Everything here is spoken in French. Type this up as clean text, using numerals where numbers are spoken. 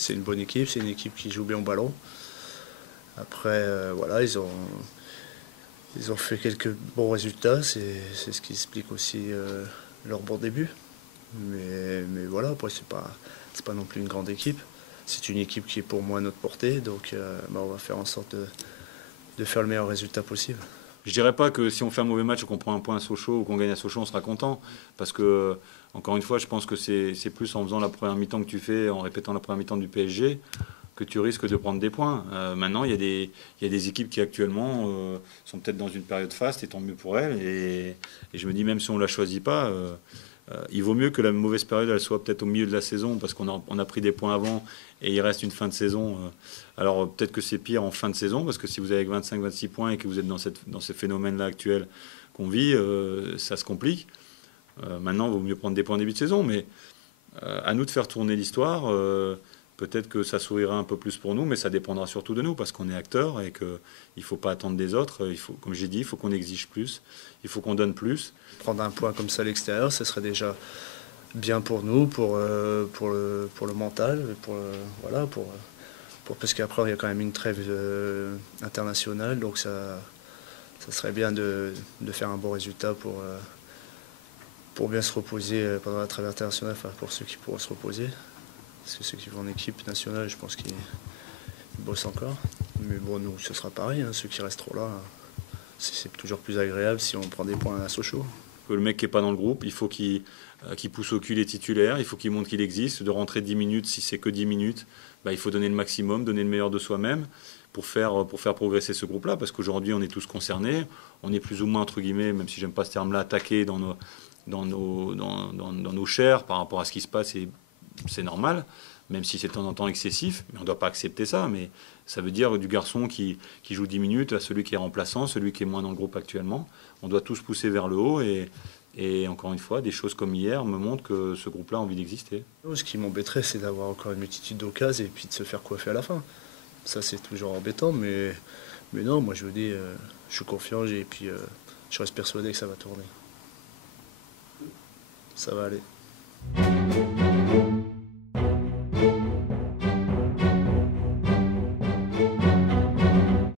c'est une bonne équipe, c'est une équipe qui joue bien au ballon. Après, voilà, ils ont fait quelques bons résultats, c'est ce qui explique aussi leur bon début. Mais voilà, après, c'est pas non plus une grande équipe. C'est une équipe qui est pour moi à notre portée, donc on va faire en sorte de faire le meilleur résultat possible. Je dirais pas que si on fait un mauvais match ou qu'on prend un point à Sochaux ou qu'on gagne à Sochaux, on sera content. Parce que, encore une fois, je pense que c'est plus en faisant la première mi-temps que tu fais, en répétant la première mi-temps du PSG, que tu risques de prendre des points. Maintenant, il y a des équipes qui actuellement sont peut-être dans une période faste, et tant mieux pour elles. Et je me dis, même si on ne la choisit pas, il vaut mieux que la mauvaise période elle soit peut-être au milieu de la saison, parce on a pris des points avant et il reste une fin de saison. Alors peut-être que c'est pire en fin de saison, parce que si vous avez 25-26 points et que vous êtes dans ce phénomène-là actuel qu'on vit, ça se complique. Maintenant, il vaut mieux prendre des points en début de saison, mais à nous de faire tourner l'histoire. Peut-être que ça sourira un peu plus pour nous, mais ça dépendra surtout de nous, parce qu'on est acteurs et qu'il ne faut pas attendre des autres. Il faut, comme j'ai dit, il faut qu'on exige plus, il faut qu'on donne plus. Prendre un point comme ça à l'extérieur, ce serait déjà bien pour nous, pour le mental, voilà, parce qu'après il y a quand même une trêve internationale, donc ça serait bien de faire un bon résultat pour bien se reposer pendant la trêve internationale, enfin pour ceux qui pourront se reposer. Parce que ceux qui vont en équipe nationale, je pense qu'ils bossent encore. Mais bon, nous, ce sera pareil, hein, ceux qui resteront là, c'est toujours plus agréable si on prend des points à Sochaux. Que le mec qui n'est pas dans le groupe, il faut qu'il pousse au cul les titulaires, il faut qu'il montre qu'il existe, de rentrer 10 minutes, si c'est que 10 minutes, il faut donner le maximum, donner le meilleur de soi-même pour faire progresser ce groupe-là, parce qu'aujourd'hui on est tous concernés, on est plus ou moins, entre guillemets, même si j'aime pas ce terme-là, attaqués dans nos chairs par rapport à ce qui se passe, et c'est normal, même si c'est de temps en temps excessif, mais on ne doit pas accepter ça, mais ça veut dire du garçon qui joue 10 minutes à celui qui est remplaçant, celui qui est moins dans le groupe actuellement. On doit tous pousser vers le haut, et encore une fois, des choses comme hier me montrent que ce groupe-là a envie d'exister. Ce qui m'embêterait, c'est d'avoir encore une multitude d'occasions et puis de se faire coiffer à la fin. Ça, c'est toujours embêtant, mais non, moi je vous dis, je suis confiant et puis je reste persuadé que ça va tourner. Ça va aller.